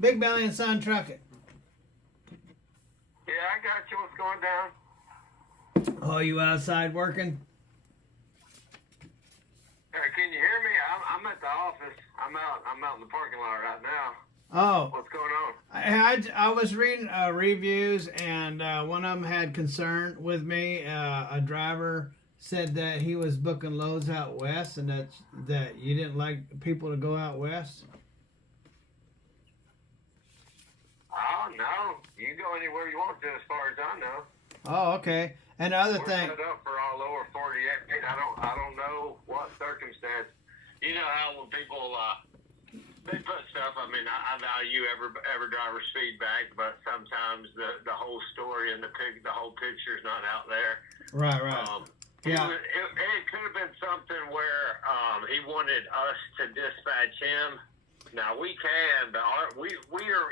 Big Belly and Son Trucking. Yeah, I got you. What's going down? Oh, you outside working? Can you hear me? I'm at the office. I'm out in the parking lot right now. Oh. What's going on? I was reading reviews, and one of them had concern with me. A driver said that he was booking loads out west, and that you didn't like people to go out west. Oh, no. You can go anywhere you want to as far as I know. Oh, okay. And the other We're thing. set up for all over 48. I don't know what circumstance. You know how when people they put stuff. I mean, I value every driver's feedback, but sometimes the whole story and the whole picture is not out there. Right. Yeah. It could have been something where he wanted us to dispatch him. Now we can, but we are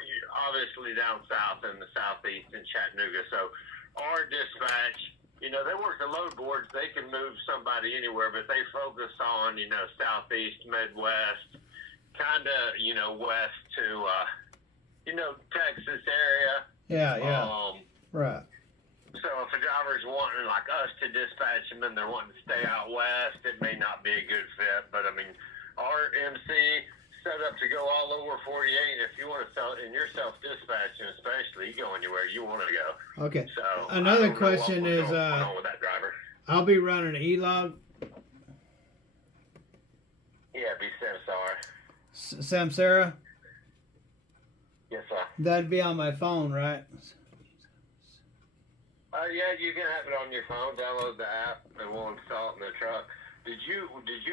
obviously down south in the southeast in Chattanooga, so our dispatch, they work the load boards. They can move somebody anywhere, but they focus on, southeast, Midwest, kind of, west to, Texas area. Yeah. Right. So if a driver's wanting like us to dispatch them and they're wanting to stay out west, it may not be a good fit. But I mean, our MC set up to go all over 48. If you want to sell, and you're self-dispatching, especially, you go anywhere you want to go. Okay. So another question is, what's going on with that driver? I'll be running an E-log. Yeah, be Samsara. Yes, sir. That'd be on my phone, right? Yeah, you can have it on your phone. Download the app, and we'll install it in the truck. Did you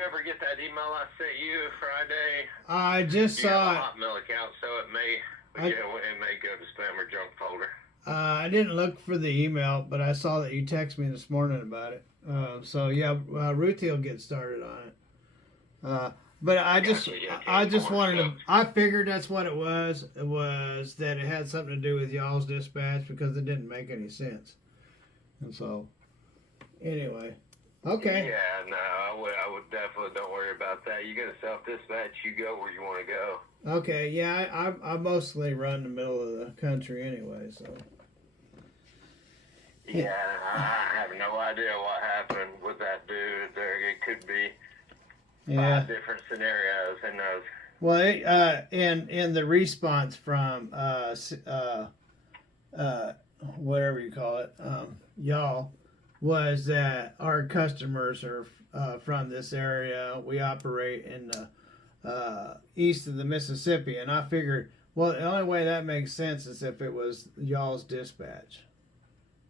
ever get that email I sent you Friday? I just saw it. You have a Hotmail account, so it may go to spam or junk folder. I didn't look for the email, but I saw that you texted me this morning about it. So yeah, Ruthie will get started on it. But I just wanted to. I figured that's what it was. It was that it had something to do with y'all's dispatch because it didn't make any sense. And so, anyway. Okay. Yeah, no, I would definitely don't worry about that. You get a self-dispatch, you go where you want to go. Okay, yeah, I mostly run the middle of the country anyway, so. Yeah, I have no idea what happened with that dude. It could be 5 different scenarios, who knows. Well, in the response from whatever you call it, y'all, was that our customers are from this area. We operate in the east of the Mississippi, and I figured, well, the only way that makes sense is if it was y'all's dispatch.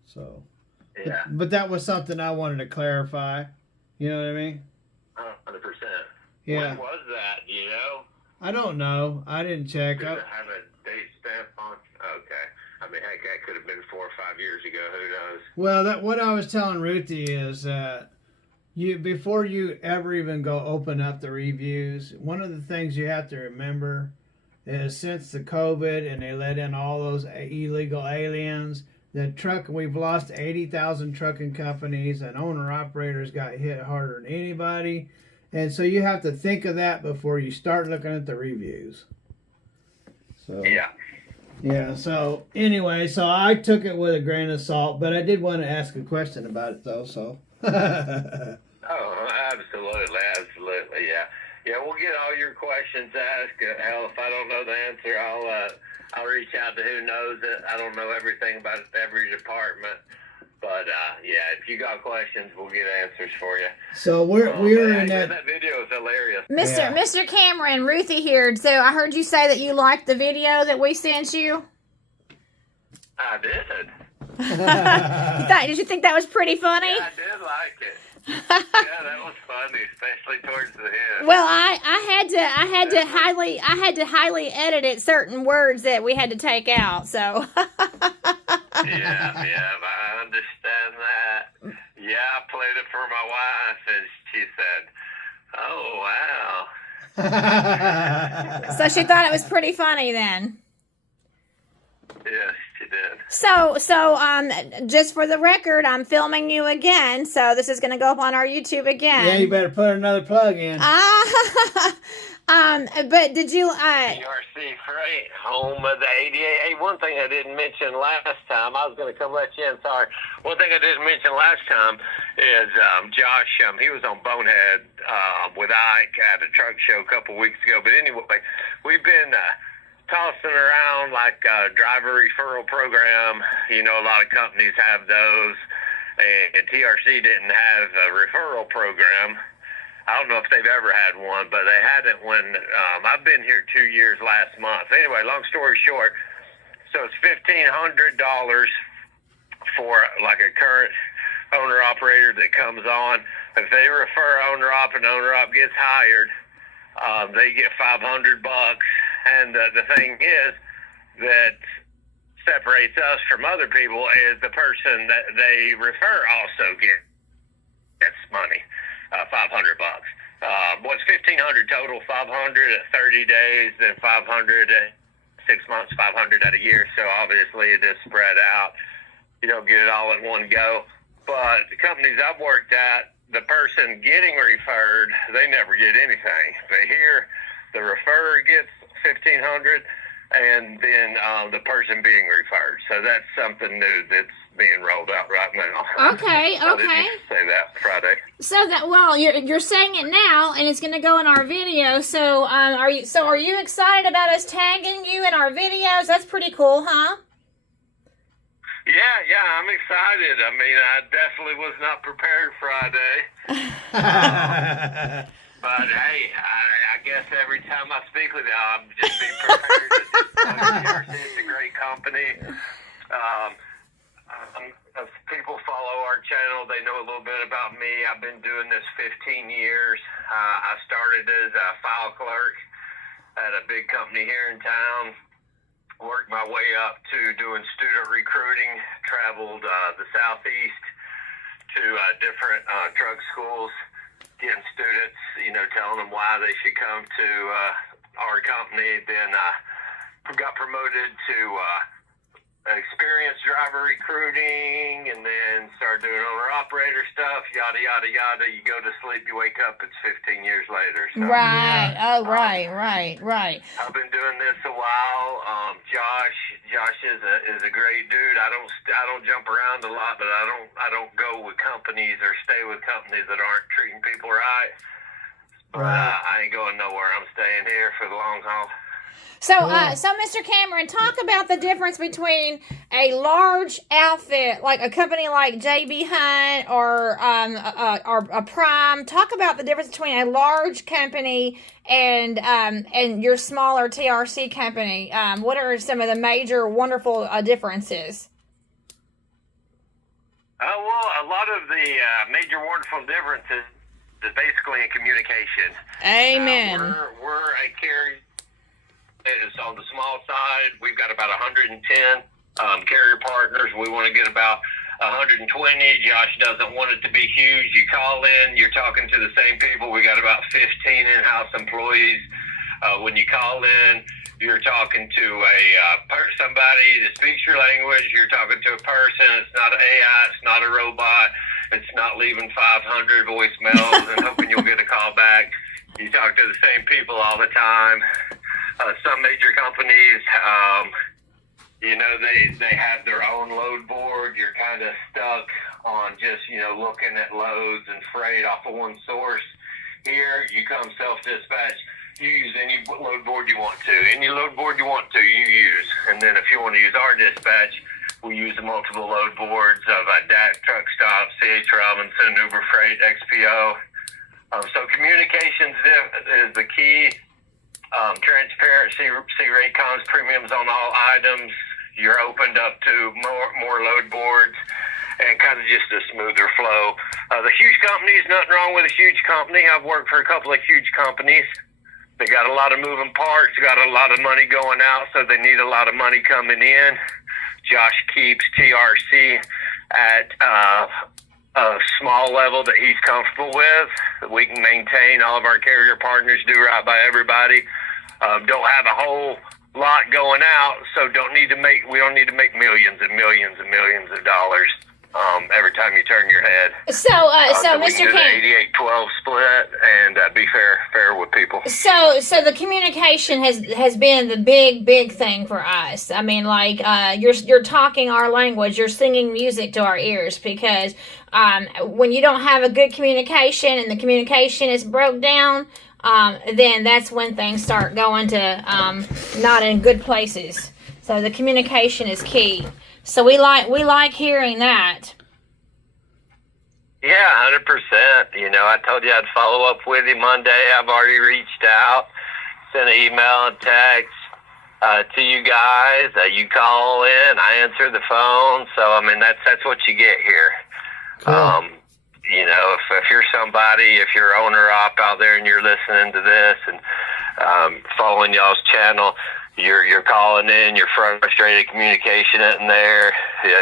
So, yeah. But that was something I wanted to clarify. You know what I mean? 100%. Yeah. When was that? Do you know? I don't know. I didn't check. Does it have a date stamp on? Okay. I mean, heck, that could have been 4 or 5 years ago. Who knows? Well, what I was telling Ruthie is that before you ever even go open up the reviews, one of the things you have to remember is since the COVID and they let in all those illegal aliens, we've lost 80,000 trucking companies, and owner-operators got hit harder than anybody. And so you have to think of that before you start looking at the reviews. So yeah, so anyway, so I took it with a grain of salt, but I did want to ask a question about it, though, so. Oh, absolutely, yeah. Yeah, we'll get all your questions asked. Hell, if I don't know the answer, I'll reach out to who knows it. I don't know everything about every department. But, yeah, if you got questions, we'll get answers for you. So we're in that video is hilarious. Mr. Cameron, Ruthie here. So I heard you say that you liked the video that we sent you. I did. Did you think that was pretty funny? Yeah, I did like it. Yeah, that was funny, especially towards the end. Well, I had to highly edit certain words that we had to take out. So. Yeah, I understand that. Yeah, I played it for my wife, and she said, "Oh, wow." So she thought it was pretty funny then. Yes, she did. So, just for the record, I'm filming you again, so this is going to go up on our YouTube again. Yeah, you better put another plug in. But did you? TRC Freight, home of the 88. Hey, one thing I didn't mention last time, I was going to come let you in, sorry. One thing I didn't mention last time is Josh, he was on Bonehead with Ike at a truck show a couple weeks ago. But anyway, we've been tossing around like a driver referral program. You know, a lot of companies have those, and TRC didn't have a referral program. I don't know if they've ever had one, but they had it when I've been here 2 years last month. Anyway, long story short, so it's $1,500 for like a current owner operator that comes on. If they refer owner op and owner op gets hired, they get $500. And the thing is that separates us from other people is the person that they refer also gets money. $500. What's $1,500 total? 500 at 30 days, then 500 at 6 months, 500 at a year. So obviously it is spread out. You don't get it all in one go. But the companies I've worked at, the person getting referred, they never get anything. But here, the referrer gets $1,500, and then the person being referred. So that's something new that's being rolled out right now. Okay, I okay. didn't say that Friday. So that, well, you're saying it now, and it's going to go in our video. So are you excited about us tagging you in our videos? That's pretty cool, huh? Yeah, I'm excited. I mean, I definitely was not prepared Friday. But hey, I guess every time I speak with you, I'm just being prepared. It's a great company. If people follow our channel, they know a little bit about me. I've been doing this 15 years. I started as a file clerk at a big company here in town. Worked my way up to doing student recruiting. Traveled the Southeast to different truck schools, getting students, telling them why they should come to our company. Then got promoted to experienced driver recruiting, and then started doing owner-operator stuff, yada, yada, yada. You go to sleep, you wake up, it's 15 years later. So, right. Oh, right. I've been doing this a while. Josh is a great dude. I don't jump around a lot, but I don't go with companies or stay with companies that aren't treating people right. But I ain't going nowhere. I'm staying here for the long haul. So, so Mr. Cameron, talk about the difference between a large outfit, like a company like JB Hunt or a Prime. Talk about the difference between a large company and your smaller TRC company. What are some of the major wonderful differences? Well, a lot of the major wonderful differences is basically in communication. Amen. We're a carrier. It's on the small side. We've got about 110 carrier partners. We want to get about 120. Josh doesn't want it to be huge. You call in, you're talking to the same people. We got about 15 in-house employees. When you call in, you're talking to somebody that speaks your language. You're talking to a person. It's not an AI. It's not a robot. It's not leaving 500 voicemails and hoping you'll get a call back. You talk to the same people all the time. Some major companies, they have their own load board. You're kind of stuck on just, looking at loads and freight off of one source. Here, you come self-dispatch. You use any load board you want to. Any load board you want to, you use. And then if you want to use our dispatch, we use the multiple load boards of DAC, Truck Stop, C.H. Robinson, Uber Freight, XPO. So communications is the key. Transparency, rate cons, premiums on all items. You're opened up to more load boards and kind of just a smoother flow. The huge companies, nothing wrong with a huge company. I've worked for a couple of huge companies. They got a lot of moving parts, got a lot of money going out, so they need a lot of money coming in. Josh keeps TRC at a small level that he's comfortable with. We can maintain all of our carrier partners, do right by everybody. Don't have a whole lot going out, so we don't need to make millions and millions and millions of dollars. every time you turn your head. So We Mr. can do the King. 88-12 split and be fair with people. So the communication has been the big thing for us. I mean, like you're talking our language, you're singing music to our ears, because when you don't have a good communication and the communication is broke down, then that's when things start going to not in good places. So the communication is key. So we like hearing that. Yeah, 100%. You know, I told you I'd follow up with you Monday. I've already reached out, sent an email and text to you guys. You call in, I answer the phone. So, I mean, that's what you get here. Cool. You know, if you're somebody, if you're owner-op out there and you're listening to this and following y'all's channel, you're calling in, you're frustrated, communication isn't there,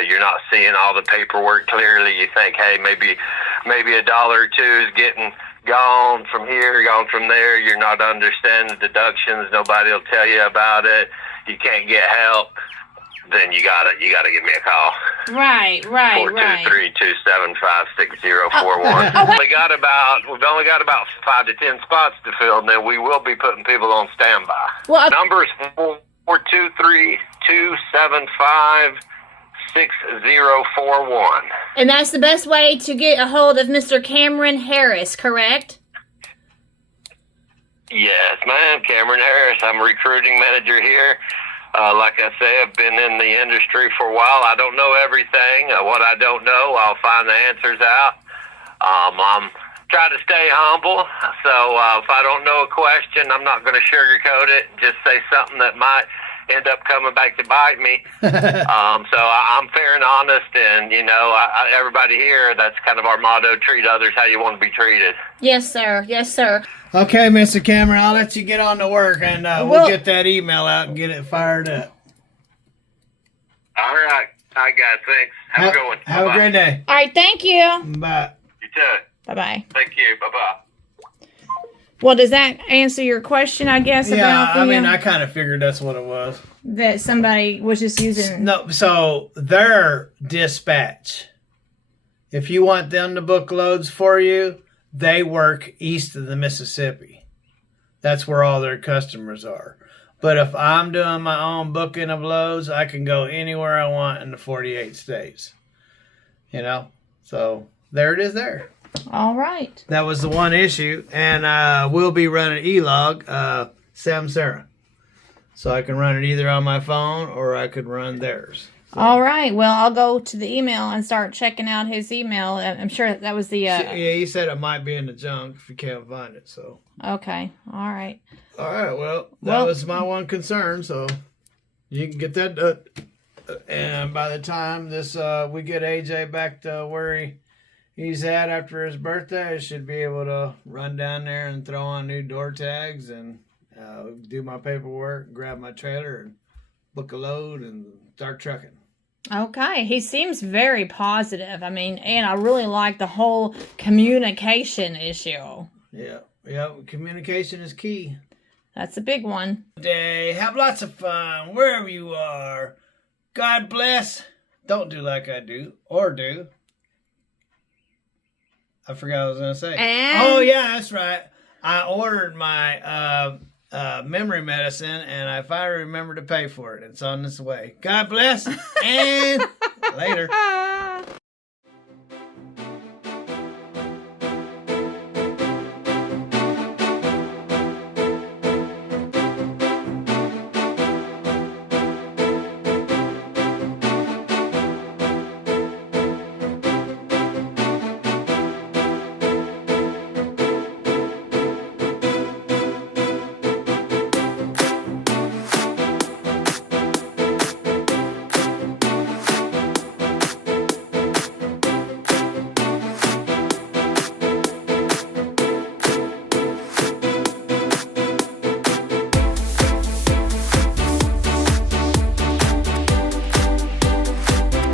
you're not seeing all the paperwork clearly, you think, hey, maybe $1 or $2 is getting gone from here, gone from there, you're not understanding the deductions, nobody will tell you about it, you can't get help, then you gotta give me a call. Right. 423-275-6041. We've only got about 5 to 10 spots to fill, and then we will be putting people on standby. Well, Numbers 423-275-6041. and that's the best way to get a hold of Mr. Cameron Harris, correct? Yes, ma'am. Cameron Harris. I'm a recruiting manager here. Like I say, I've been in the industry for a while. I don't know everything. What I don't know, I'll find the answers out. I'm trying to stay humble. So if I don't know a question, I'm not going to sugarcoat it and just say something that might end up coming back to bite me. So I'm fair and honest, and, you know, everybody here, that's kind of our motto, treat others how you want to be treated. Yes, sir. Yes, sir. Okay, Mr. Cameron, I'll let you get on to work, and we'll get that email out and get it fired up. All right. All right, guys. Thanks. Have a good one. Have a great day. All right. Thank you. Bye. You too. Bye-bye. Thank you. Bye-bye. Well, does that answer your question, I guess, Yeah, about I mean, I kind of figured that's what it was. that somebody was just using... No, so their dispatch, if you want them to book loads for you, they work east of the Mississippi. That's where all their customers are. But if I'm doing my own booking of loads, I can go anywhere I want in the 48 states. You know? So there it is there. All right. That was the one issue. And we'll be running E-Log, Samsara. So I can run it either on my phone or I could run theirs. So. All right. Well, I'll go to the email and start checking out his email. I'm sure that was the... Yeah, he said it might be in the junk if you can't find it. So. Okay. All right. All right. Well, that was my one concern. So you can get that done. And by the time we get AJ back to where he's at after his birthday, I should be able to run down there and throw on new door tags and do my paperwork, grab my trailer, and book a load and start trucking. Okay. He seems very positive. I mean, and I really like the whole communication issue. Yeah. Communication is key. That's a big one. Day. Have lots of fun wherever you are. God bless. Don't do like I do or do. I forgot what I was going to say. Oh, yeah, that's right. I ordered my memory medicine, and I finally remembered to pay for it. It's on this way. God bless, and later.